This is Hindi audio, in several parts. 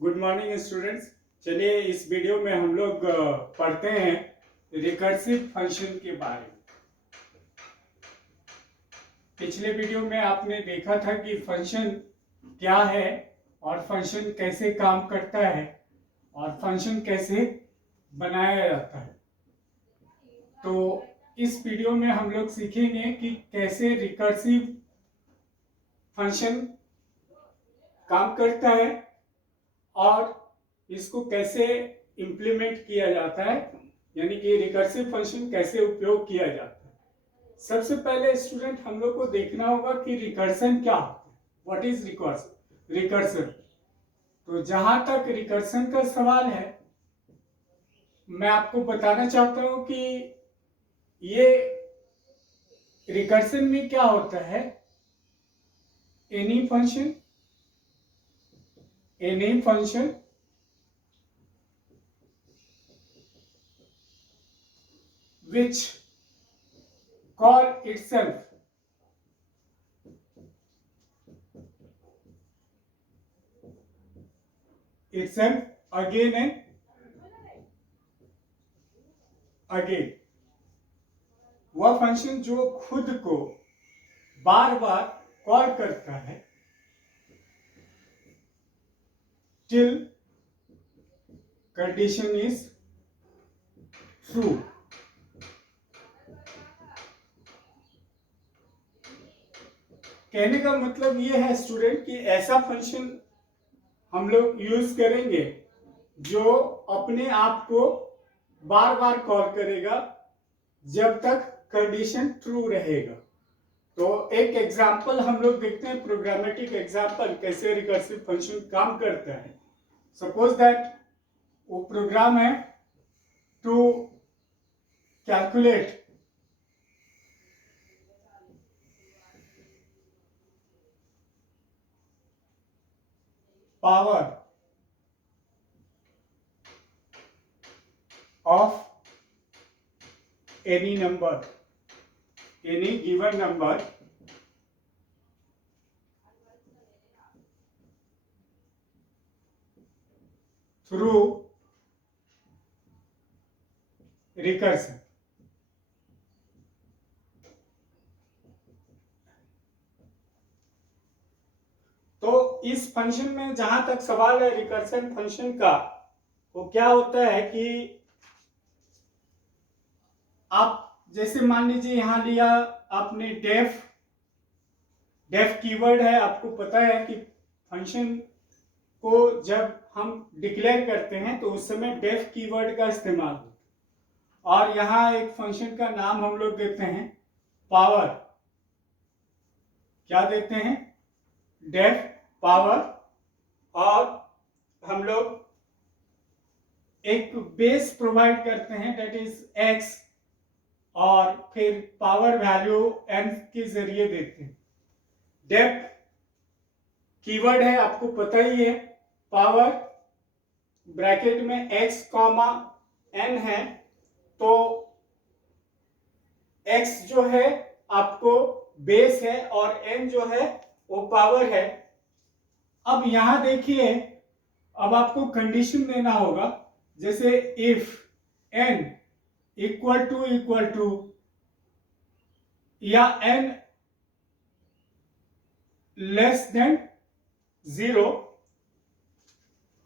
Good morning students. चलिए इस वीडियो में हम लोग पढ़ते हैं रिकर्सिव फंक्शन के बारे में। पिछले वीडियो में आपने देखा था कि फंक्शन क्या है और फंक्शन कैसे काम करता है और फंक्शन कैसे बनाया जाता है। तो इस वीडियो में हम लोग सीखेंगे कि कैसे रिकर्सिव फंक्शन काम करता है और इसको कैसे इम्प्लीमेंट किया जाता है, यानी कि रिकर्सिव फंक्शन कैसे उपयोग किया जाता है। सबसे पहले स्टूडेंट हम लोग को देखना होगा कि रिकर्सन क्या होता है। What is recursion. तो जहां तक रिकर्सन का सवाल है, मैं आपको बताना चाहता हूं कि ये रिकर्सन में क्या होता है। Any function which call itself again and again, वह फंक्शन जो खुद को बार बार कॉल करता है till condition is true। कहने का मतलब ये है स्टूडेंट कि ऐसा फंक्शन हम लोग यूज करेंगे जो अपने आप को बार बार कॉल करेगा जब तक कंडीशन ट्रू रहेगा। तो एक एग्जांपल हम लोग देखते हैं, प्रोग्रामेटिक एग्जांपल, कैसे रिकर्सिव फंक्शन काम करता है। सपोज दैट वो प्रोग्राम है to calculate power of any given number through recursion। तो इस फंक्शन में जहां तक सवाल है रिकर्सन फंक्शन का, वो क्या होता है कि आप जैसे मान लीजिए यहां लिया आपने डेफ कीवर्ड है। आपको पता है कि फंक्शन को जब हम डिक्लेयर करते हैं तो उस समय डेफ कीवर्ड का इस्तेमाल होता है। और यहाँ एक फंक्शन का नाम हम लोग देते हैं पावर। क्या देते हैं? Def power. और हम लोग एक बेस प्रोवाइड करते हैं, दैट इज एक्स, और फिर पावर वैल्यू एन के जरिए देते हैं। डेफ कीवर्ड है, आपको पता ही है। पावर ब्रैकेट में x कॉमा n है, तो x जो है आपको बेस है और n जो है वो पावर है। अब यहां देखिए, अब आपको कंडीशन देना होगा, जैसे इफ n इक्वल टू या n less than 0,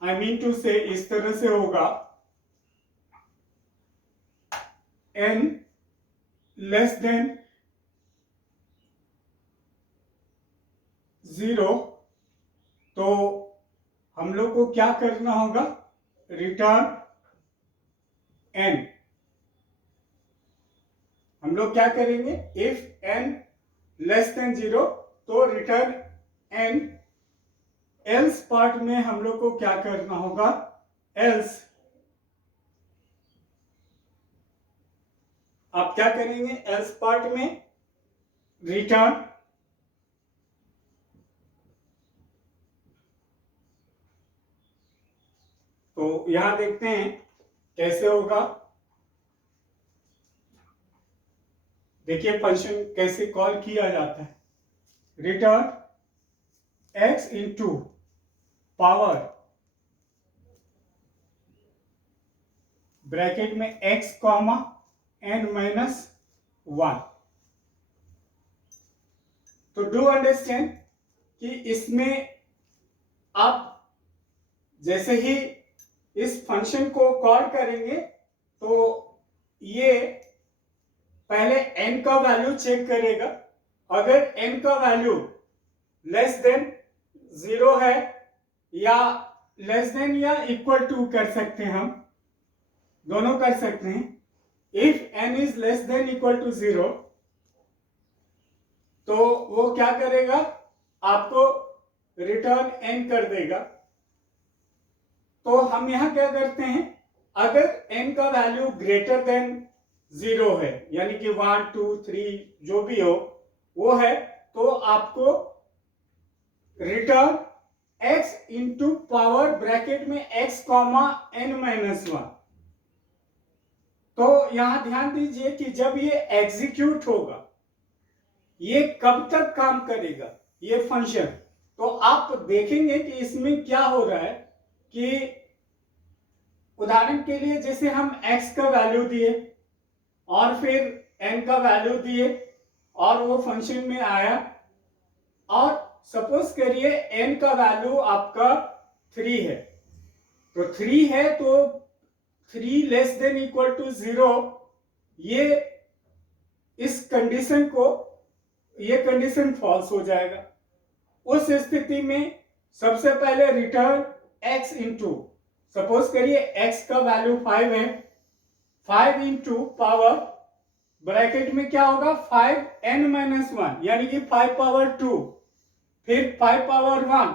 I mean to say इस तरह से होगा, n लेस देन 0, तो हम लोग को क्या करना होगा? Return n। हम लोग क्या करेंगे? इफ n लेस देन 0 तो रिटर्न n। एल्स पार्ट में हम लोग को क्या करना होगा? एल्स आप क्या करेंगे? एल्स पार्ट में रिटर्न तो यहां देखते हैं कैसे होगा। देखिए फंक्शन कैसे कॉल किया जाता है। Return x into power bracket में x कॉमा n माइनस 1। तो डू अंडरस्टैंड कि इसमें आप जैसे ही इस फंक्शन को कॉल करेंगे तो ये पहले n का वैल्यू चेक करेगा। अगर n का वैल्यू लेस देन 0 है या लेस देन या इक्वल टू कर सकते हैं, हम दोनों कर सकते हैं। If n is less than equal to 0 तो वो क्या करेगा, आपको रिटर्न n कर देगा। तो हम यहां क्या करते हैं, अगर n का वैल्यू ग्रेटर देन 0 है, यानी कि 1 2 3 जो भी हो वो है, तो आपको return x into power bracket में x कॉमा n माइनस 1। तो यहां ध्यान दीजिए कि जब ये एग्जीक्यूट होगा, ये कब तक काम करेगा ये फंक्शन, तो आप देखेंगे कि इसमें क्या हो रहा है कि उदाहरण के लिए जैसे हम x का वैल्यू दिए और फिर n का वैल्यू दिए और वो फंक्शन में आया, और सपोज करिए n का वैल्यू आपका 3 है, तो 3 है तो 3 लेस देन इक्वल टू 0, ये इस कंडीशन को, ये कंडीशन फॉल्स हो जाएगा। उस स्थिति में सबसे पहले रिटर्न x इंटू, सपोज करिए x का वैल्यू 5 है, 5 इंटू पावर ब्रैकेट में क्या होगा 5n माइनस 1, यानी कि 5 पावर 2, फिर 5 पावर 1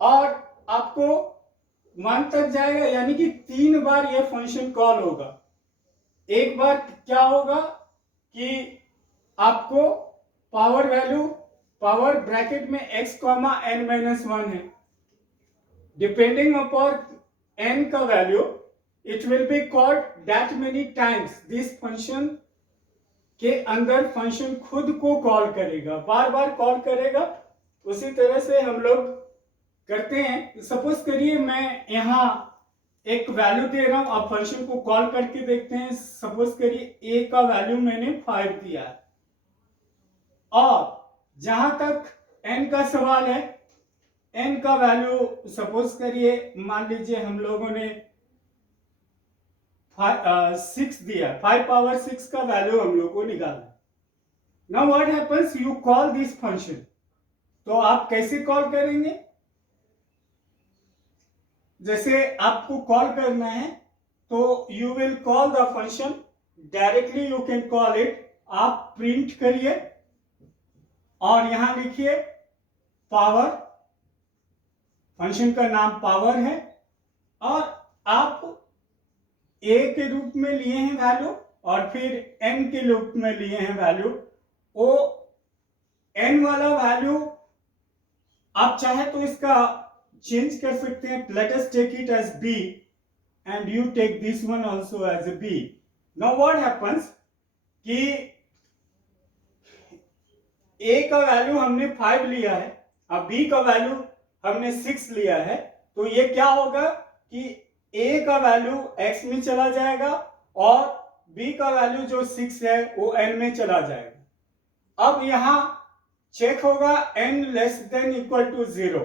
और आपको 1 तक जाएगा, यानी कि 3 बार ये फंक्शन कॉल होगा। एक बार क्या होगा कि आपको पावर वैल्यू, पावर ब्रैकेट में x कॉमा n माइनस 1 है, डिपेंडिंग अपॉन n का value it will be called that many times. This function के अंदर फंक्शन खुद को कॉल करेगा, बार बार कॉल करेगा। उसी तरह से हम लोग करते हैं। सपोज करिए मैं यहां एक वैल्यू दे रहा हूं, आप फंक्शन को कॉल करके देखते हैं। सपोज करिए a का वैल्यू मैंने 5 दिया है, और जहां तक n का सवाल है, n का वैल्यू सपोज करिए मान लीजिए हम लोगों ने 6 दिया, 5 पावर 6 का वैल्यू हम लोग को निकालना है। Now what happens, you call this function. तो आप कैसे कॉल करेंगे, जैसे आपको कॉल करना है तो you will call the function directly, you can call it. आप प्रिंट करिए और यहां लिखिए पावर, फंक्शन का नाम पावर है, और आप a के रूप में लिए हैं वैल्यू और फिर n के रूप में लिए हैं वैल्यू। वो n वाला वैल्यू आप चाहे तो इसका चेंज कर सकते हैं। Let us take it as b and you take this one also as a b। Now what happens कि a का वैल्यू हमने 5 लिया है, अब b का वैल्यू हमने 6 लिया है, तो ये क्या होगा कि a का वैल्यू x में चला जाएगा और b का वैल्यू जो 6 है वो n में चला जाएगा। अब यहां चेक होगा n less than equal to 0,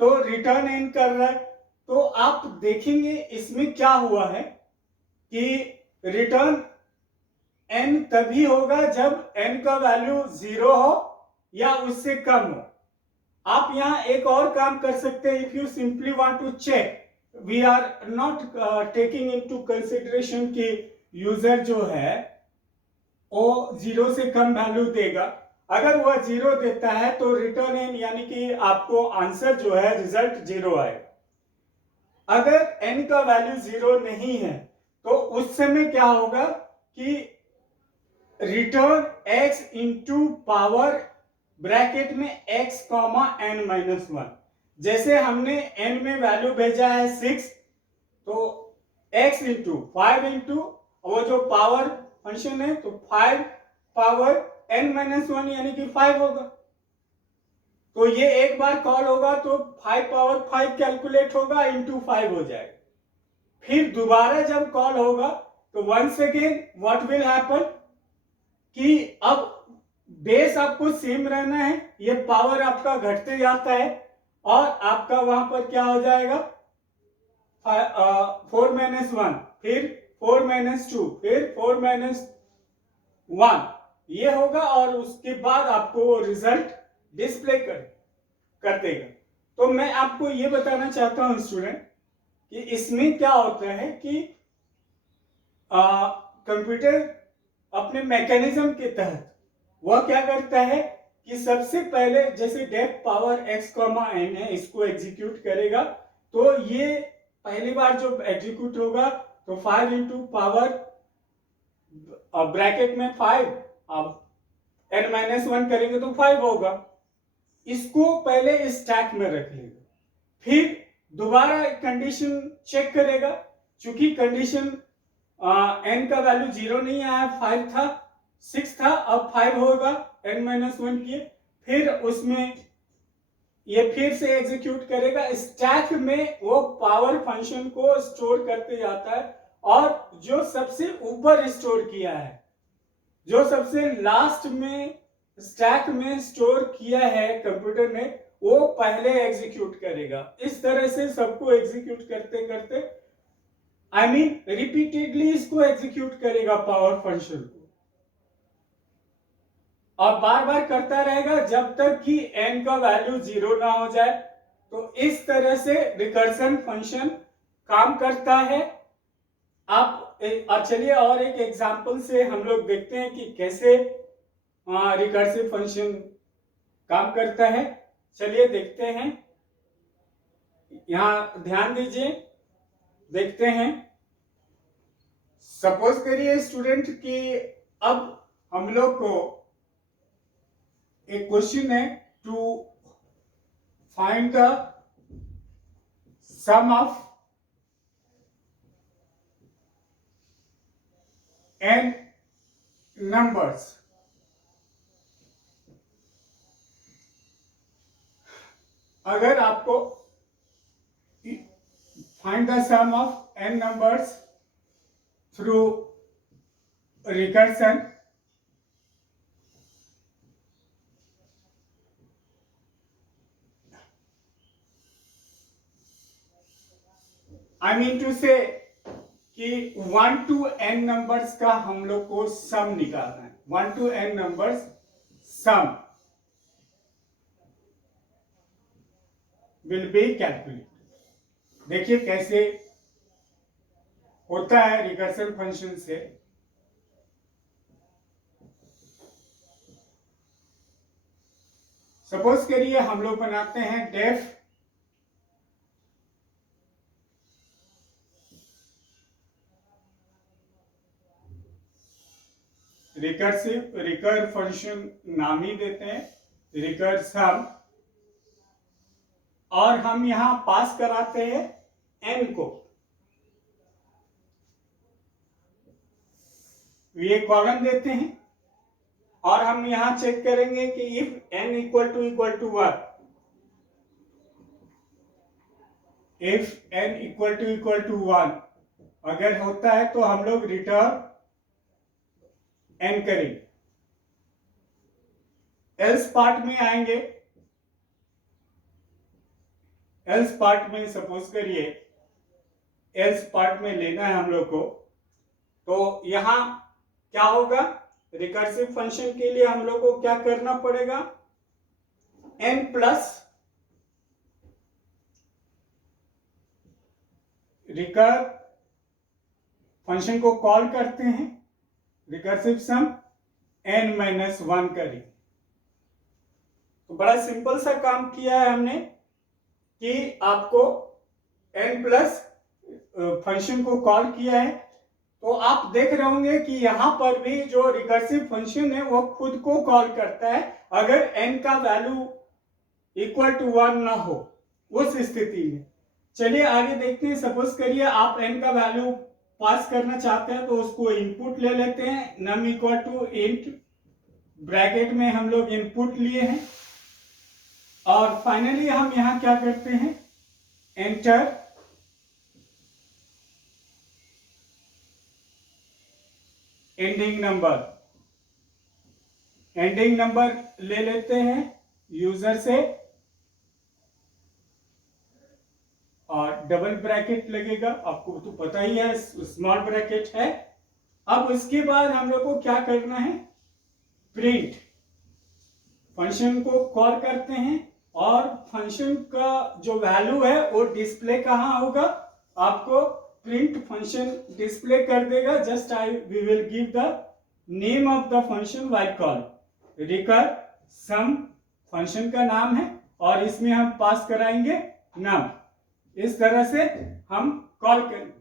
तो रिटर्न n कर रहा है। तो आप देखेंगे इसमें क्या हुआ है कि रिटर्न n तभी होगा जब n का वैल्यू 0 हो या उससे कम हो। आप यहां एक और काम कर सकते हैं। If you simply want to check, we are not taking into consideration कि यूजर जो है वो 0 से कम वैल्यू देगा। अगर वह 0 देता है तो रिटर्न n, यानी कि आपको आंसर जो है रिजल्ट 0 आएगा। अगर n का वैल्यू 0 नहीं है तो उस समय क्या होगा कि return x into power bracket में x कॉमा n माइनस 1। जैसे हमने n में वैल्यू भेजा है 6, तो x इंटू 5 इंटू वो जो पावर फंक्शन है तो 5 पावर n माइनस 1 यानी कि 5 होगा। तो ये एक बार कॉल होगा तो 5 पावर 5 कैलकुलेट होगा इंटू 5 हो जाएगा। फिर दोबारा जब कॉल होगा तो once again what will happen कि अब बेस आपको सेम रहना है, ये पावर आपका घटते जाता है और आपका वहां पर क्या हो जाएगा 4-1, फिर 4-2, फिर 4-1 ये होगा और उसके बाद आपको वो रिजल्ट डिस्प्ले कर देगा। तो मैं आपको ये बताना चाहता हूं स्टूडेंट कि इसमें क्या होता है कि कंप्यूटर अपने मैकेनिज्म के तहत वह क्या करता है कि सबसे पहले जैसे डेफ पावर x, n है, इसको एग्जीक्यूट करेगा। तो ये पहली बार जो एग्जीक्यूट होगा तो 5 इंटू पावर ब्रैकेट में 5, अब n-1 करेंगे तो 5 होगा। इसको पहले स्टैक में रख लेगा, फिर दोबारा कंडीशन चेक करेगा, चूंकि कंडीशन n का वैल्यू 0 नहीं आया, 5 था, 6 था, अब 5 होगा n-1 किए, फिर उसमें ये फिर से एग्जीक्यूट करेगा। स्टैक में वो पावर फंक्शन को स्टोर करते जाता है और जो सबसे ऊपर स्टोर किया है, जो सबसे लास्ट में स्टैक में स्टोर किया है कंप्यूटर ने, वो पहले एग्जीक्यूट करेगा। इस तरह से सबको एग्जीक्यूट करते करते रिपीटेडली इसको एग्जीक्यूट करेगा पावर फंक्शन को, और बार बार करता रहेगा जब तक कि n का वैल्यू 0 ना हो जाए। तो इस तरह से रिकर्सन फंक्शन काम करता है। आप चलिए और एक एग्जांपल से हम लोग देखते हैं कि कैसे रिकर्सिव फंक्शन काम करता है। चलिए देखते हैं, यहां ध्यान दीजिए, देखते हैं। सपोज करिए स्टूडेंट कि अब हम लोग को एक क्वेश्चन है to find the sum of n numbers। अगर आपको find the sum of n numbers through recursion, I mean to say कि 1 to n नंबर्स का हम लोग को सम निकालना है। 1 to n numbers sum will be calculate. देखिए कैसे होता है रिकर्सन फंक्शन से। सपोज करिए हम लोग बनाते हैं डेफ रिकर फंक्शन नाम ही देते हैं, रिकर सम, और हम यहां पास कराते हैं n को। ये कॉलम देते हैं और हम यहां चेक करेंगे कि if n equal to 1, if n equal to 1 अगर होता है तो हम लोग रिटर्न n करेंगे। एल्स पार्ट में आएंगे, एल्स पार्ट में सपोज करिए एल्स पार्ट में लेना है हम लोग को, तो यहां क्या होगा, रिकर्सिव फंक्शन के लिए हम लोग को क्या करना पड़ेगा, n प्लस रिकर फंक्शन को कॉल करते हैं, रिकर्सिव सम n-1 करें। तो बड़ा सिंपल सा काम किया है हमने कि आपको n प्लस फंक्शन को कॉल किया है। तो आप देख रहे होंगे कि यहां पर भी जो रिकर्सिव फंक्शन है वो खुद को कॉल करता है अगर n का वैल्यू इक्वल टू 1 ना हो उस स्थिति में। चलिए आगे देखते हैं। सपोज करिए आप n का वैल्यू पास करना चाहते हैं तो उसको इनपुट ले लेते हैं, num equal to int, bracket में हम लोग इनपुट लिए हैं और फाइनली हम यहां क्या करते हैं, एंटर एंडिंग नंबर ले लेते हैं यूजर से और डबल ब्रैकेट लगेगा, आपको तो पता ही है स्मॉल ब्रैकेट है। अब उसके बाद हम लोग को क्या करना है, प्रिंट फंक्शन को कॉल करते हैं और फंक्शन का जो वैल्यू है वो डिस्प्ले कहाँ होगा, आपको प्रिंट फंक्शन डिस्प्ले कर देगा। Just we will give the name of the function while call, recur sum function का नाम है और इसमें हम पास कराएंगे नम। इस तरह से हम कॉल करेंगे।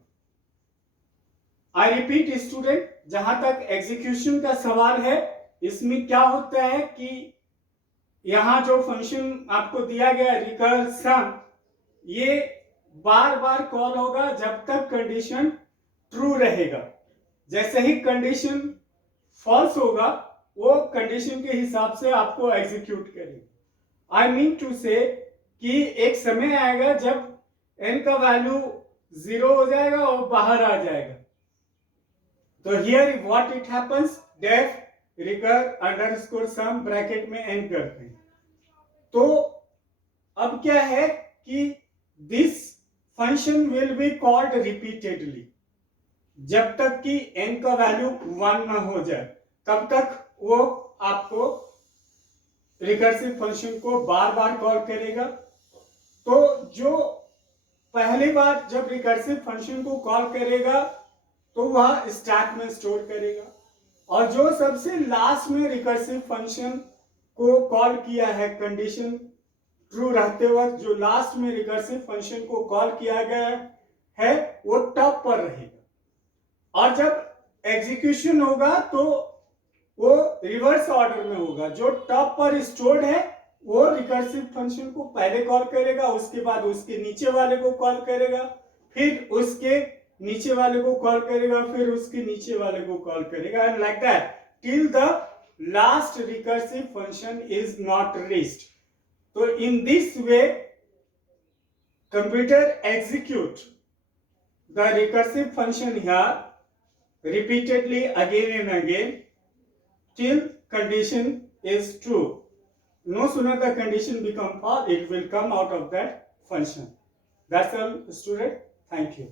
आई रिपीट स्टूडेंट, जहां तक एग्जीक्यूशन का सवाल है, इसमें क्या होता है कि यहां जो फंक्शन आपको दिया गया रिकर सम, ये बार बार कॉल होगा जब तक कंडीशन ट्रू रहेगा। जैसे ही कंडीशन फॉल्स होगा वो कंडीशन के हिसाब से आपको एग्जीक्यूट करेगा। आई मीन टू से कि एक समय आएगा जब n का वैल्यू 0 हो जाएगा और बाहर आ जाएगा। तो here what it happens, def recur underscore sum bracket में n करते हैं। तो अब क्या है कि this function will be called repeatedly, जब तक कि n का वैल्यू 1 ना हो जाए तब तक वो आपको रिकर्सिव फंक्शन को बार बार कॉल करेगा। तो जो पहली बार जब रिकर्सिव फंक्शन को कॉल करेगा तो वह स्टैक में स्टोर करेगा, और जो सबसे लास्ट में रिकर्सिव फंक्शन को कॉल किया है कंडीशन ट्रू रहते वक्त, जो लास्ट में रिकर्सिव फंक्शन को कॉल किया गया है वो टॉप पर रहेगा। और जब एग्जीक्यूशन होगा तो वो रिवर्स ऑर्डर में होगा, जो टॉप पर स्टोर्ड है वो रिकर्सिव फंक्शन को पहले कॉल करेगा, उसके बाद उसके नीचे वाले को कॉल करेगा, फिर उसके नीचे वाले को कॉल करेगा, फिर उसके नीचे वाले को कॉल करेगा, and like that till the last recursive function is not reached. तो in this way computer execute the recursive function here repeatedly again and again till condition is true. No sooner the condition become false, it will come out of that function. That's all, student. Thank you.